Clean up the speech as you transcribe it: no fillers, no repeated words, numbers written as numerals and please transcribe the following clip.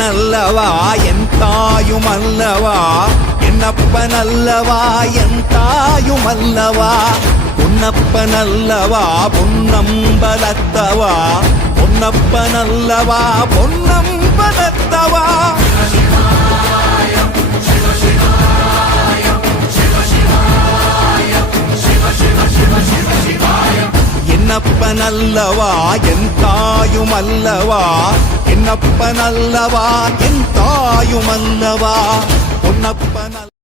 என்னப்பனல்லவா என் தாயுமல்லவா, என்னப்பனல்லவா என் தாயுமல்லவா, பொன்னப்பனல்லவா பொன்னம்பலத்தவா, பொன்னப்பனல்லவா பொன்னம்பலத்தவா. என்னப்பனல்லவா என் தாயுமல்லவா, என்னப்பனல்லவா என் தாயுமல்லவா.